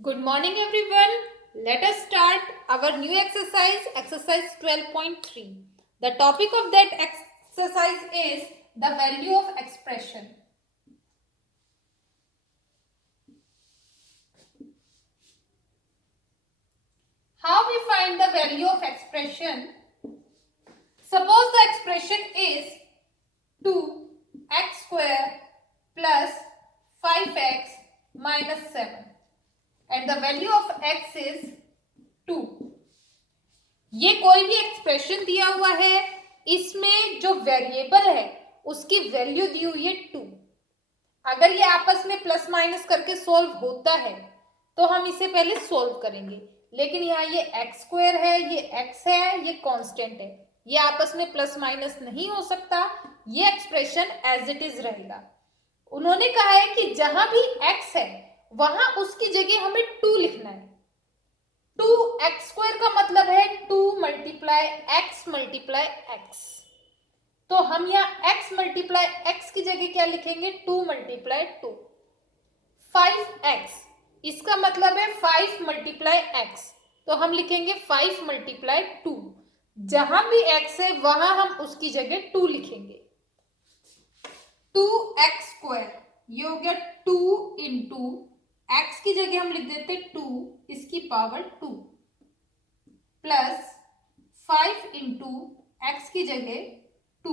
Good morning, everyone. Let us start our new exercise 12.3. The topic of that exercise is the value of expression. How we find the value of expression? Suppose the expression is 2x square plus 5x minus 7 and the value of x is 2. ये कोई भी expression दिया हुआ है, इसमें जो variable है उसकी वैल्यू दी हुई है 2. अगर ये आपस में प्लस माइनस करके सोल्व होता है तो हम इसे पहले सोल्व करेंगे, लेकिन यहाँ ये एक्स स्क्वायर है, ये एक्स है, ये कांस्टेंट है, ये आपस में प्लस माइनस नहीं हो सकता. ये एक्सप्रेशन एज इट इज रहेगा. उन्होंने कहा है कि जहां भी एक्स है वहां उसकी जगह हमें 2 लिखना है. 2x स्क्वायर का मतलब है 2 मल्टीप्लाई x. तो हम यहाँ x मल्टीप्लाई x की जगह क्या लिखेंगे? 2 मल्टीप्लाई 2. 5x इसका मतलब है 5 मल्टीप्लाई x, तो हम लिखेंगे 5 मल्टीप्लाई 2. जहां भी x है वहां हम उसकी जगह 2 लिखेंगे. 2x स्क्वायर ये हो गया 2 इंटू x की जगह हम लिख देते 2 इसकी पावर 2 प्लस 5 इंटू एक्स की जगह 2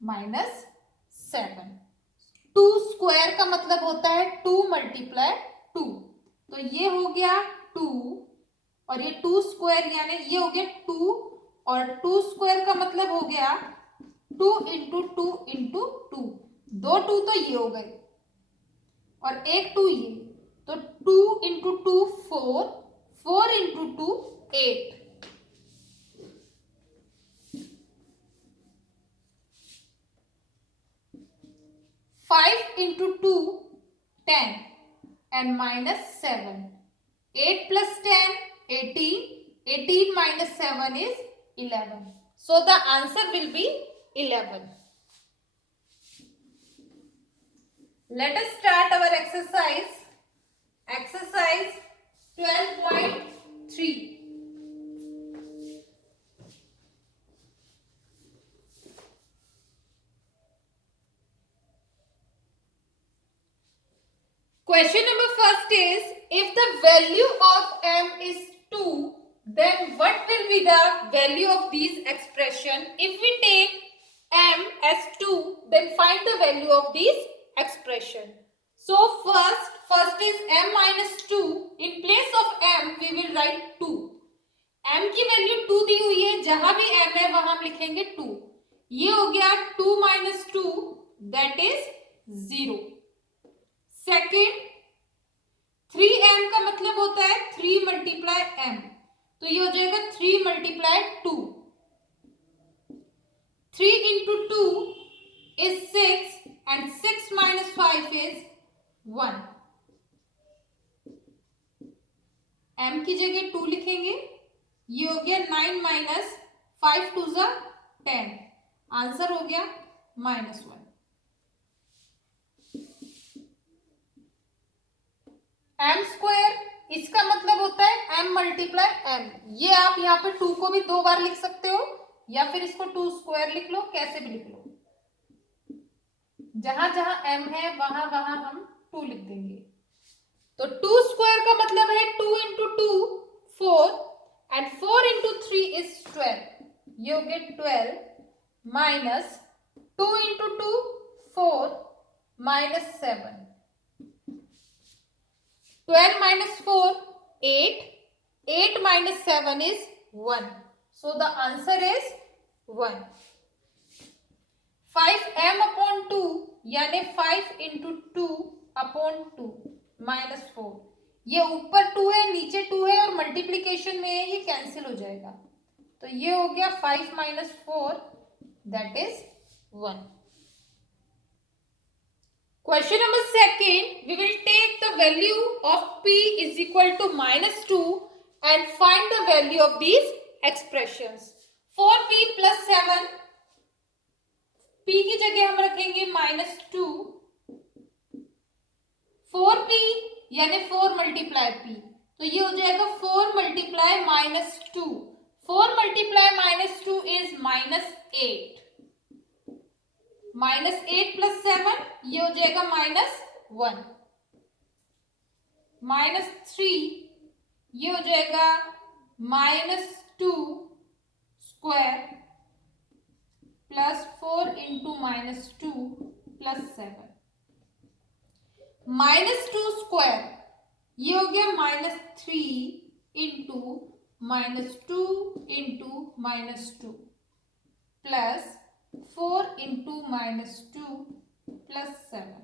माइनस 7. 2 स्क्वायर का मतलब होता है 2 मल्टीप्लाई 2, तो ये हो गया 2 और ये 2 स्क्वायर यानी ये हो गया 2 और 2 स्क्वायर का मतलब हो गया 2 इंटू 2 इंटू 2. 2 2 तो ये हो गए और एक 2 ये, तो 2 into 2 4, 4 into 2 8. 5 into 2 10 and minus 7. 8 plus 10 18. 18 minus 7 is 11. So the answer will be 11. Let us start our exercise. Exercise 12.3. Question number first is, if the value of m is 2, then what will be the value of these expression? If we take m as 2, then find the value of these expression. So first is m minus 2. In place of m we will write 2. m की value 2 दी हुई है, जहां भी m है वहां हम लिखेंगे 2. ये हो गया 2 minus 2 that is 0. Second 3m का मतलब होता है 3 मल्टीप्लाई m, तो ये हो जाएगा 3 multiply 2. 3 into 2 is 6 and 6 minus 5 is 1. m की जगह 2 लिखेंगे, ये हो गया 9 माइनस 5 टू 10. आंसर हो गया -1. m स्क्वायर इसका मतलब होता है m मल्टीप्लाई m. ये आप यहाँ पे 2 को भी 2 बार लिख सकते हो या फिर इसको 2 स्क्वायर लिख लो, कैसे भी लिख लो. जहां जहां m है वहां वहां हम 2 लिख देंगे. तो 2 स्क्वायर का मतलब है 2 इंटू 2 4 एंड 4 इंटू 3 इज 12. ये हो गया 12 minus 2 into 2 4 minus 7. 12 minus 4 8. 8 minus 7 is 1. So the answer is 1. 5m upon 2 यानी 5 into 2 upon 2 minus 4. ये ऊपर 2 है नीचे 2 है और मल्टीप्लीकेशन में है, ये कैंसिल हो जाएगा. तो ये हो गया 5 minus 4 that is 1. Question number second, we will take the value of p is equal to -2 and find the value of these expressions. 4p plus 7, p की जगह हम रखेंगे -2. 4p यानी 4 मल्टीप्लाई p, तो ये हो जाएगा 4 मल्टीप्लाई -2, 4 मल्टीप्लाई -2 इज -8, -8 + 7 ये हो जाएगा -1, -3 ये हो जाएगा -2 स्क्वायर +4 × -2 + 7, -2 स्क्वायर ये हो गया -3 × -2 × -2 प्लस 4 × -2 + 7,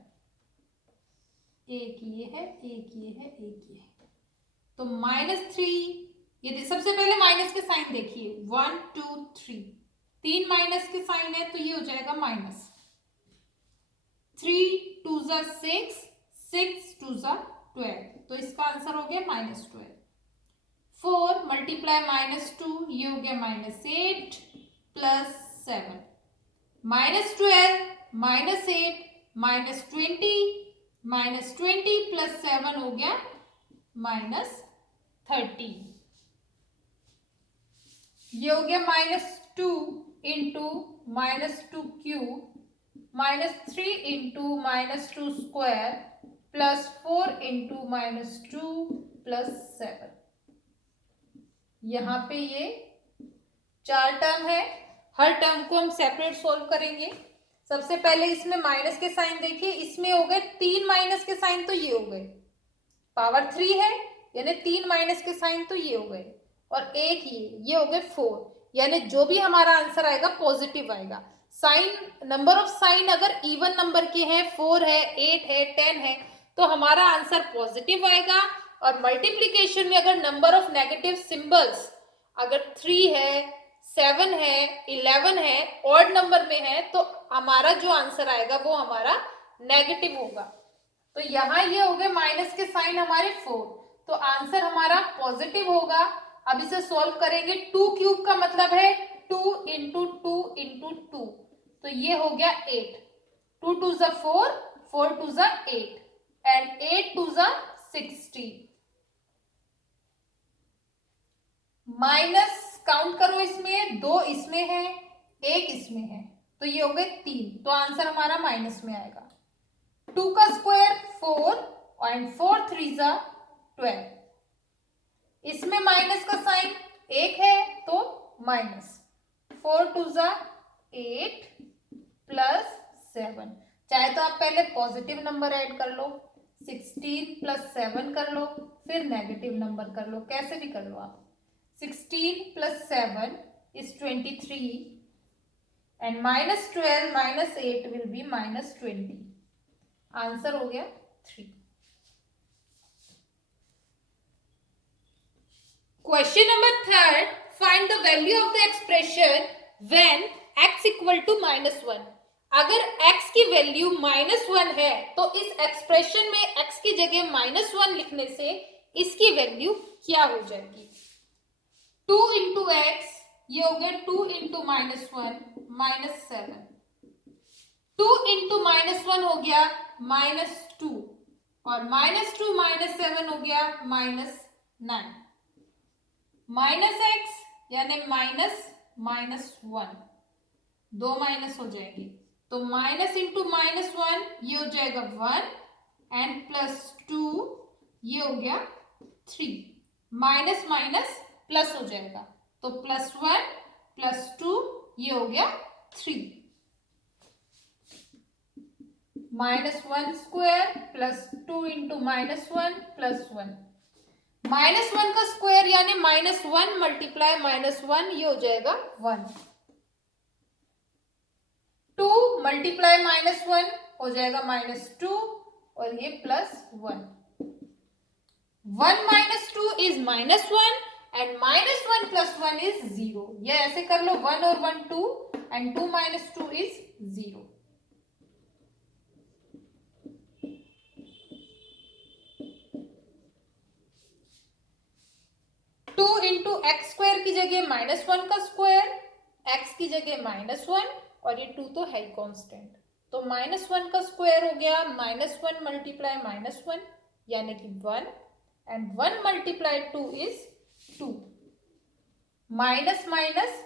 एक ये है, एक ये है, एक ये है, तो -3, ये सबसे पहले माइनस के साइन देखिए, 1 2 3, 3 माइनस के साइन है तो ये हो जाएगा -3 2 × 6, 6 2 × 12, तो इसका आंसर हो गया -12, 4 मल्टीप्लाई -2 ये हो गया -8 + 7, -12 -8 -20 + 7 हो गया -13, ये हो गया -2 × -2³ -3 × -2 स्क्वायर +4 × -2 + 7, यहाँ पे ये 4 टर्म है, हर टर्म को हम सेपरेट सोल्व करेंगे। सबसे पहले इसमें माइनस के साइन देखिए, इसमें हो गए 3 माइनस के साइन तो ये हो गए, पावर 3 है यानी 3 माइनस के साइन तो ये हो गए, और एक ये हो गए 4, यानी जो भी हमारा आंसर आएगा पॉजिटिव आएगा। साइन, नंबर ऑफ साइन अगर इवन नंबर के हैं, 4 है, 8 है, 10 है, तो हमारा आंसर पॉजिटिव आएगा। और मल्टीप्लीकेशन में अगर नंबर ऑफ नेगेटिव सिंबल्स अगर 3 है, 7 है, 11 है, ऑड नंबर में है, तो हमारा जो आंसर आएगा वो हमारा नेगेटिव होगा। तो यहाँ ये हो गए माइनस के साइन हमारे 4, तो आंसर हमारा पॉजिटिव होगा। अब इसे सॉल्व करेंगे, 2³ का मतलब है 2 × 2 × 2, तो ये हो गया 8, 2 2 = 4, 4 2 = 8 एंड 8 2 = 16। माइनस काउंट करो, इसमें 2 इसमें है, 1 इसमें है, तो ये हो गए 3, तो आंसर हमारा माइनस में आएगा। 2 का स्क्वायर 4 एंड 4 3 = 12, इसमें माइनस का साइन 1 है तो माइनस, 4 2 = 8 + 7, चाहे तो आप पहले पॉजिटिव नंबर ऐड कर लो, 16 + 7 कर लो, फिर नेगेटिव नंबर कर लो, कैसे भी कर लो आप। 16 + 7 is 23 and -12 - 8 will be -20, answer हो गया 3। Question number 3, find the value of the expression when x = -1। अगर x की वैल्यू -1 है तो इस एक्सप्रेशन में x की जगह -1 लिखने से इसकी वैल्यू क्या हो जाएगी। 2 × x ये हो गया 2 × -1 -7, 2 × -1 हो गया -2 और -2 -7 हो गया -9, -x यानी -1, 2 माइनस हो जाएंगे, तो माइनस × -1 ये हो जाएगा 1 एंड +2 ये हो गया 3, माइनस माइनस प्लस हो जाएगा, तो +1 +2 ये हो गया 3, -1 स्क्वायर +2 × -1 +1, -1 का स्क्वायर यानी -1 × -1 ये हो जाएगा 1, 2 × -1 हो जाएगा -2 और ये +1, 1 - 2 is -1 and -1 + 1 is 0, ये ऐसे कर लो, 1 और 1 2 and 2 - 2 is 0। Two into x square की जगह -1 का स्क्वायर, x की जगह -1 और ये 2 तो है कांस्टेंट, तो -1 का स्क्वायर हो गया -1 × -1 यानी कि 1 and 1 multiply 2 is 2. Minus minus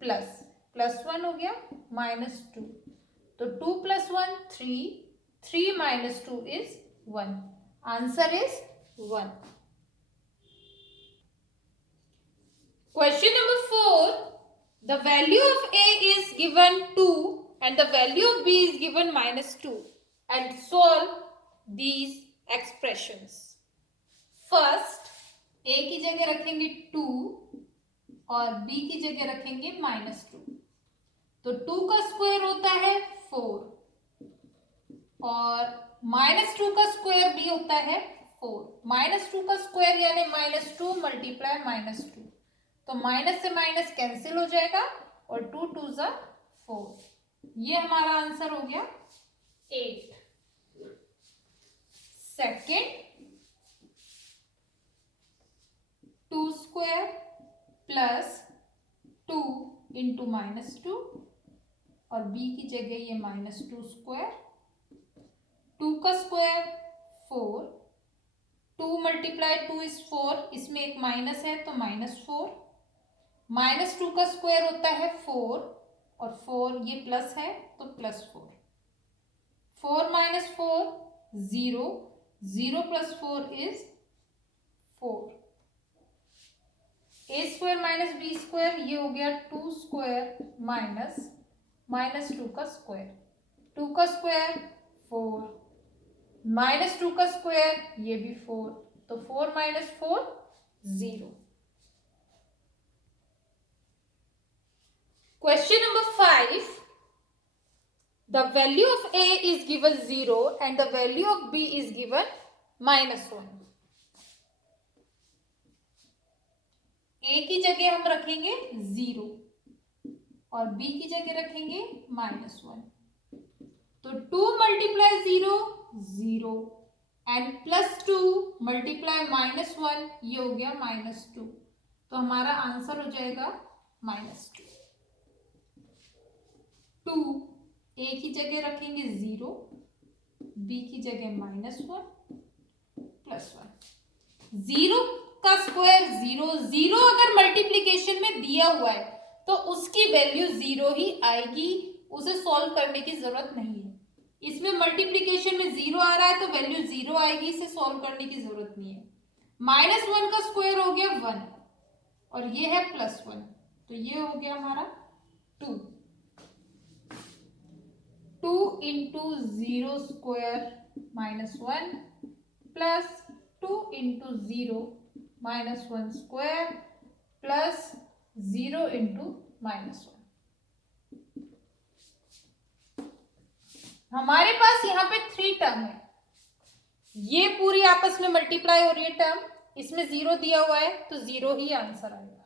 plus, +1 हो गया -2. तो 2 + 1 3, 3 - 2 is 1. Answer is 1. Question number 4. The value of A is given 2 and the value of B is given -2 and solve these expressions. First, A की जगह रखेंगे 2 और B की जगह रखेंगे -2. तो 2 का स्क्वायर होता है 4 और -2 का स्क्वायर भी होता है 4. -2 का स्क्वायर यानी -2 मल्टीप्लाई -2. तो माइनस से माइनस कैंसिल हो जाएगा और 2 2 ज़ा 4. ये हमारा आंसर हो गया 8. सेकेंड, 2 स्क्वायर प्लस 2 इंटू -2 और b की जगह ये -2 स्क्वायर. 2 का स्क्वायर 4, 2 मल्टीप्लाई 2 इज 4, इसमें एक माइनस है तो -4. -2 का स्क्वायर होता है 4 और 4 ये प्लस है तो +4. 4 - 4 0, 0 + 4 is 4. a square minus b square ये हो गया 2 स्क्वायर माइनस -2 का स्क्वायर. 2 का स्क्वायर 4, -2 का स्क्वायर ये भी 4, तो 4 - 4 0. Question number 5. The value of A is given 0 and the value of B is given -1. A की जगह हम रखेंगे 0 और B की जगह रखेंगे -1. तो 2 मल्टीप्लाई 0 0 एंड +2 मल्टीप्लाई -1 ये हो गया -2. तो हमारा आंसर हो जाएगा -2. 2 A की जगह रखेंगे 0, B की जगह -1 +1. 0 का स्क्वायर 0, 0 अगर मल्टीप्लीकेशन में दिया हुआ है तो उसकी वैल्यू 0 ही आएगी, उसे सॉल्व करने की जरूरत नहीं है. इसमें मल्टीप्लीकेशन में 0 आ रहा है तो वैल्यू 0 आएगी, इसे सॉल्व करने की जरूरत नहीं है. -1 का स्क्वायर हो गया 1 और ये है +1, तो ये हो गया हमारा 2. 2 into 0 square -1 plus 2 into 0 -1 square plus 0 into -1. हमारे पास यहाँ पे 3 टर्म है. ये पूरी आपस में मल्टीप्लाई हो रही है टर्म, इसमें 0 दिया हुआ है तो 0 ही आंसर आएगा.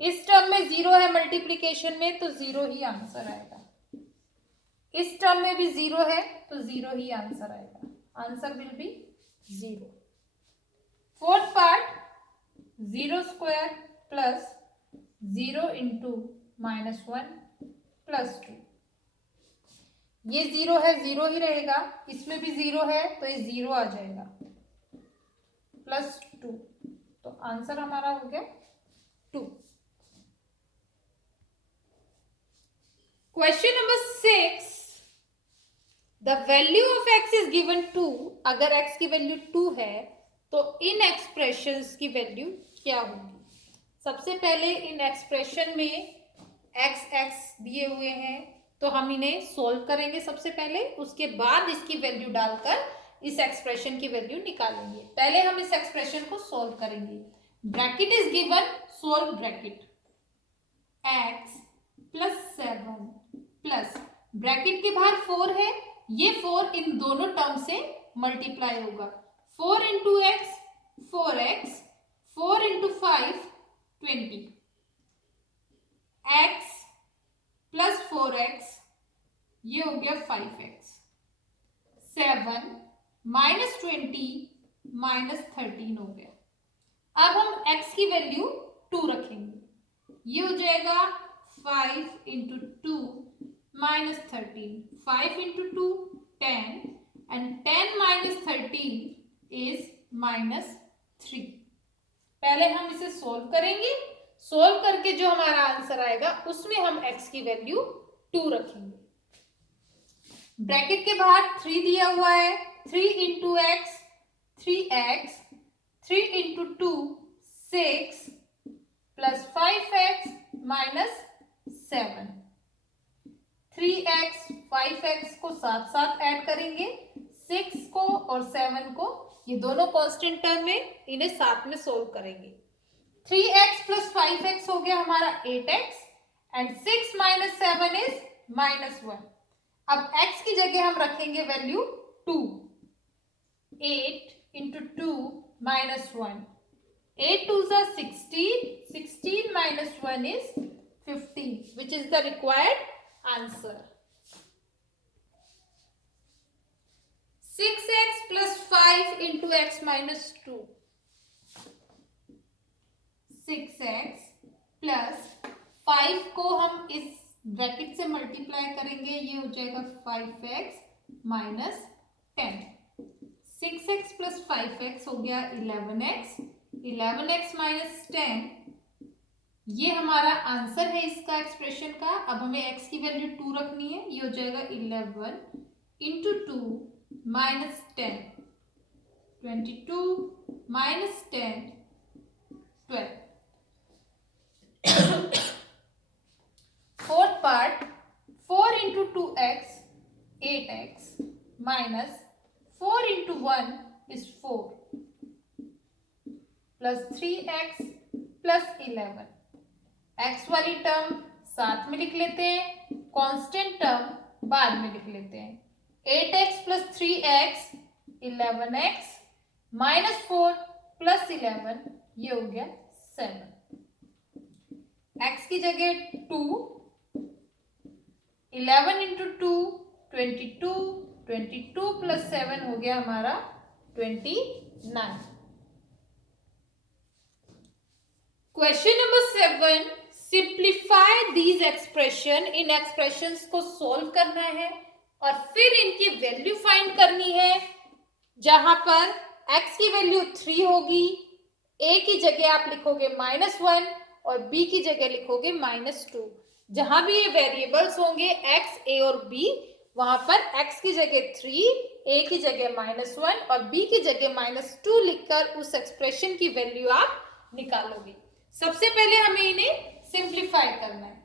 इस टर्म में 0 है मल्टीप्लीकेशन में तो 0 ही आंसर आएगा. इस टर्म में भी 0 है तो 0 ही आंसर आएगा. Answer will be 0. Fourth part 0 square plus 0 into -1 plus 2. ये 0 है, 0 ही रहेगा. इसमें भी 0 है तो ये 0 आ जाएगा +2. तो आंसर हमारा हो गया 2. Question number 6. The value of x is given 2. अगर x की वैल्यू 2 है तो इन एक्सप्रेशंस की वैल्यू क्या होगी? सबसे पहले इन एक्सप्रेशन में x दिए हुए हैं तो हम इन्हें सोल्व करेंगे सबसे पहले, उसके बाद इसकी वैल्यू डालकर इस एक्सप्रेशन की वैल्यू निकालेंगे. पहले हम इस एक्सप्रेशन को सोल्व करेंगे. Bracket is given, solve bracket. x + 7 plus bracket के बाहर 4 है, ये 4 इन दोनों टर्म से मल्टीप्लाई होगा. 4 into x 4x, 4 into 5 20. x plus 4x ये हो गया 5x. 7 माइनस 20 -13 हो गया. अब हम x की वैल्यू 2 रखेंगे. ये हो जाएगा 5 इंटू 2 -13. 5 into 2 10 and 10 - 13 is -3। पहले हम इसे सोल्व करेंगे, सोल्व करके जो हमारा आंसर आएगा उसमें हम x की वैल्यू 2 रखेंगे। ब्रैकेट के बाहर 3 दिया हुआ है, 3 into x 3x, 3 into 2 6 plus 5x minus 7। 3x 5x को साथ साथ ऐड करेंगे, 6 को और 7 को, ये दोनों कांस्टेंट टर्म है, इन्हें साथ में सोल्व करेंगे। 3x प्लस 5x हो गया हमारा 8x एंड 6 माइनस 7 इज -1। अब x की जगह हम रखेंगे value 2। 8 into 2 -1, 8 2 are 16, 16 minus 1 is 15, which is the required answer. 6x plus 5 into x minus 2. 6x plus 5 को हम इस ब्रैकेट से मल्टीप्लाई करेंगे, ये हो जाएगा 5x minus 10। 6x plus 5x हो गया 11x, 11x माइनस 10, ये हमारा आंसर है इसका एक्सप्रेशन का। अब हमें x की वैल्यू 2 रखनी है, ये हो जाएगा 11 into 2 minus 10, 22 minus 10 12। Fourth part 4 into 2x 8x minus 4 into 1 is 4 plus 3x plus 11। x वाली टर्म साथ में लिख लेते हैं, कांस्टेंट टर्म बाद में लिख लेते हैं। 8x plus 3x 11x minus 4 plus 11, ये हो गया 7। x की जगह 2, 11 इंटू 2 22, 22 प्लस 7 हो गया हमारा 29। Question number 7, simplify these expression. In expressions को सोल्व करना है और फिर इनकी वैल्यू फाइंड करनी है, जहां पर x की वैल्यू 3 होगी, a की जगह आप लिखोगे -1 और b की जगह लिखोगे -2। जहां भी ये वेरिएबल्स होंगे x, a और b, वहां पर x की जगह 3, a की जगह -1 और b की जगह -2 लिखकर उस एक्सप्रेशन की वैल्यू आप निकालोगे। सबसे पहले हमें इन्हें सिंप्लीफाई करना है।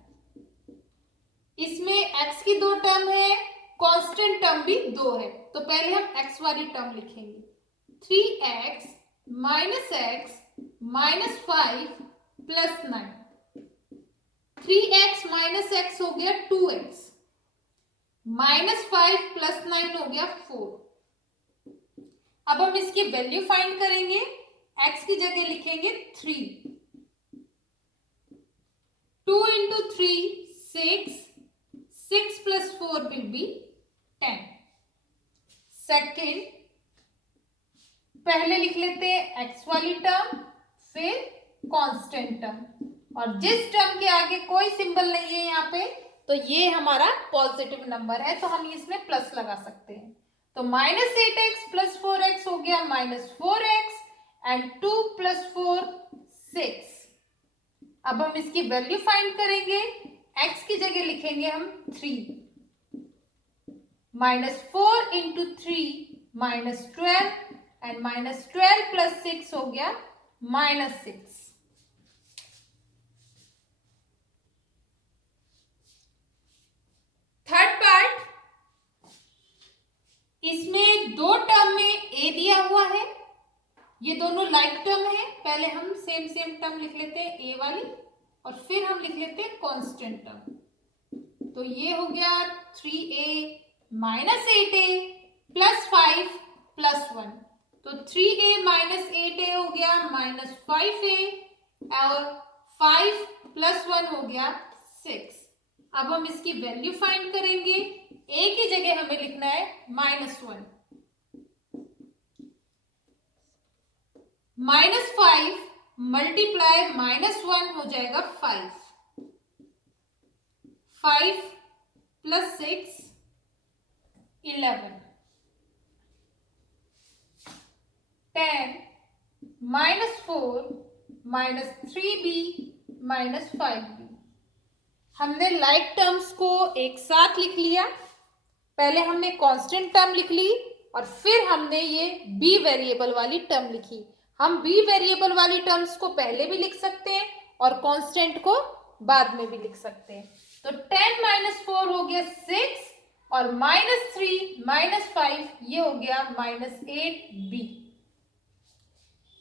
इसमें x की 2 टर्म है, कांस्टेंट टर्म भी 2 है, तो पहले हम x वाली टर्म लिखेंगे। 3x minus x minus 5 plus 9। 3x minus x हो गया 2x, माइनस 5 प्लस 9 हो गया 4। अब हम इसकी वैल्यू फाइंड करेंगे, x की जगह लिखेंगे 3। 2 into 3 6, 6 plus 4 will be 10। Second, पहले लिख लेते हैं x वाली टर्म, फिर कांस्टेंट टर्म, और जिस टर्म के आगे कोई सिंबल नहीं है यहाँ पे, तो ये हमारा पॉजिटिव नंबर है, तो हम इसमें प्लस लगा सकते हैं। तो -8x प्लस 4x हो गया -4x एंड 2 प्लस 4 6। अब हम इसकी वैल्यू फाइंड करेंगे, x की जगह लिखेंगे हम 3। -4 इंटू 3 -12 एंड -12 प्लस 6 हो गया -6। थर्ड पार्ट, इसमें 2 टर्म में a दिया हुआ है, ये दोनों लाइक टर्म है। पहले हम सेम टर्म लिख लेते हैं a वाली, और फिर हम लिख लेते हैं कांस्टेंट टर्म। तो ये हो गया 3a minus 8a plus 5 plus 1, तो 3a माइनस 8a हो गया -5a और 5 प्लस 1 हो गया 6। अब हम इसकी वैल्यू फाइंड करेंगे, a की जगह हमें लिखना है -1। -5 मल्टीप्लाई -1 हो जाएगा 5, 5 प्लस 6 11। 10 -4 -3b -5b। हमने लाइक टर्म्स को एक साथ लिख लिया। पहले हमने कांस्टेंट टर्म लिख ली और फिर हमने ये बी वेरिएबल वाली टर्म लिखी। हम बी वेरिएबल वाली टर्म्स को पहले भी लिख सकते हैं और कांस्टेंट को बाद में भी लिख सकते हैं। तो 10 - 4 हो गया 6 और -3 -5 ये हो गया -8b।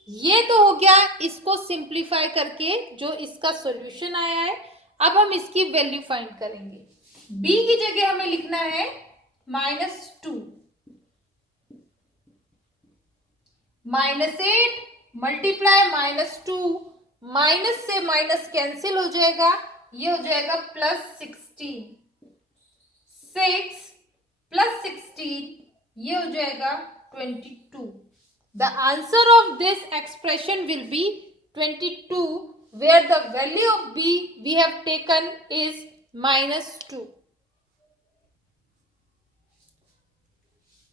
ये तो हो गया इसको सिंप्लीफाई करके जो इसका सॉल्यूशन आया है। अब हम इसकी वैल्यू फाइंड करेंगे। b की जगह हमें लिखना है -2 -8 मल्टीप्लाई -2 माइनस से माइनस कैंसिल हो जाएगा, ये हो जाएगा +16 6 +16 ये हो जाएगा 22। The answer of this expression will be 22 where the value of b we have taken is -2.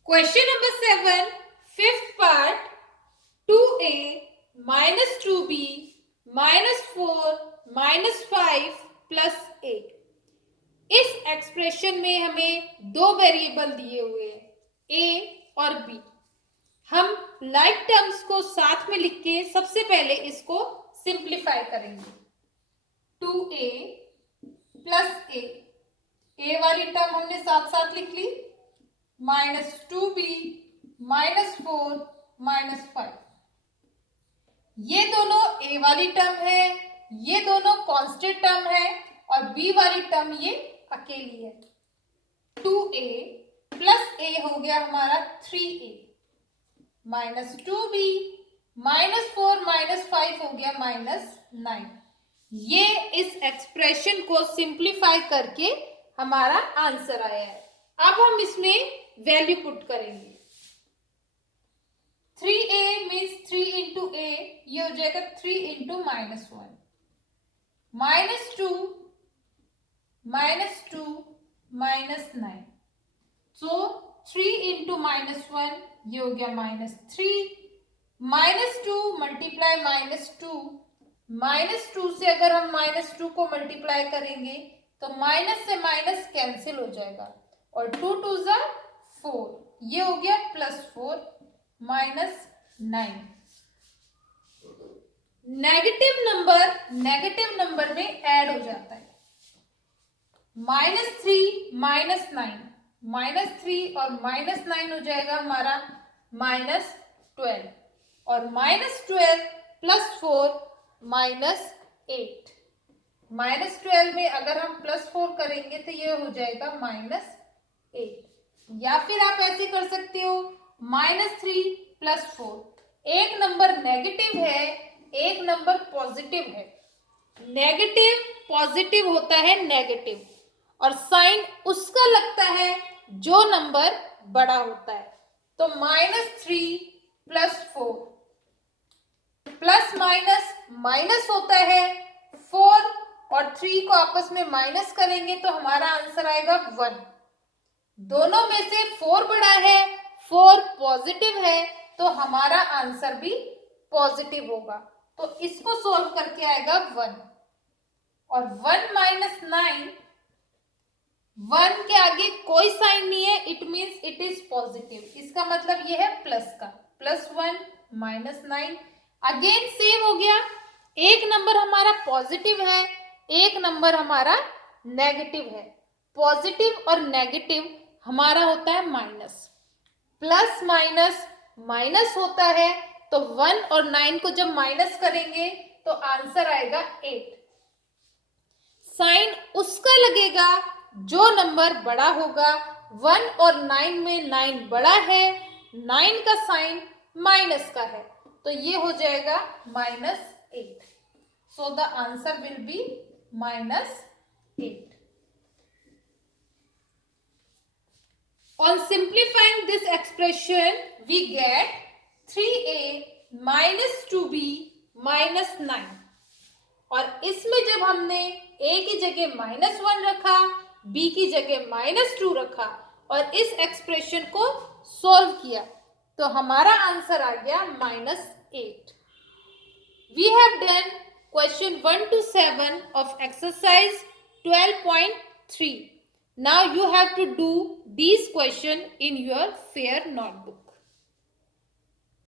Question number 7, fifth part, 2a -2b -4 -5 + a। इस एक्सप्रेशन में हमें दो वेरिएबल दिए हुए हैं a और b। हम लाइक टर्म्स को साथ में लिख के सबसे पहले इसको सिंप्लीफाई करेंगे। 2a + a वाली टर्म हमने साथ साथ लिख ली, -2b -4 -5। ये दोनों a वाली टर्म है, ये दोनों कांस्टेंट टर्म है और b वाली टर्म ये अकेली है। 2a + a हो गया हमारा 3a, -2b -4 -5 हो गया -9। ये इस एक्सप्रेशन को सिंप्लीफाई करके हमारा आंसर आया है। अब हम इसमें वैल्यू पुट करेंगे। 3a मीन्स 3 × a, ये हो जाएगा 3 × -1 -2 -9। सो 3 × -1 ये हो गया -3 -2 मल्टीप्लाई -2 -2 से अगर हम -2 को मल्टीप्लाई करेंगे तो माइनस से माइनस कैंसिल हो जाएगा और 2 2 4 ये हो गया +4 -9। नेगेटिव नंबर में ऐड हो जाता है। -3 -9 -3 और -9 हो जाएगा हमारा -12 और -12 + 4 -8। -12 में अगर हम +4 करेंगे तो ये हो जाएगा -8। या फिर आप ऐसे कर सकते हो -3 + 4। एक नंबर नेगेटिव है, एक नंबर पॉजिटिव है। नेगेटिव पॉजिटिव होता है नेगेटिव और साइन उसका लगता है जो नंबर बड़ा होता है। तो -3 + 4 प्लस माइनस होता है 4 और 3 को आपस में माइनस करेंगे तो हमारा आंसर आएगा 1। दोनों में से 4 बड़ा है, 4 पॉजिटिव है तो हमारा आंसर भी पॉजिटिव होगा। तो इसको सॉल्व करके आएगा 1 और 1 - 9, 1 के आगे कोई साइन नहीं है, it means it is positive. इसका मतलब ये है प्लस का, +1 -9। अगेन सेम हो गया, एक नंबर हमारा पॉजिटिव है, एक नंबर हमारा नेगेटिव है। पॉजिटिव और नेगेटिव हमारा होता है माइनस, प्लस माइनस माइनस होता है तो 1 और 9 को जब माइनस करेंगे तो आंसर आएगा 8। साइन उसका लगेगा जो नंबर बड़ा होगा। 1 और 9 में 9 बड़ा है, 9 का साइन माइनस का है तो ये हो जाएगा -8। So the answer will be -8। On simplifying this expression, we get 3a - 2b - 9 और इसमें जब हमने a की जगह -1 रखा, b की जगह -2 रखा और इस एक्सप्रेशन को सॉल्व किया तो हमारा आंसर आ गया -8. We have done question 1 to 7 of exercise 12.3. Now you have to do these questions in your fair notebook.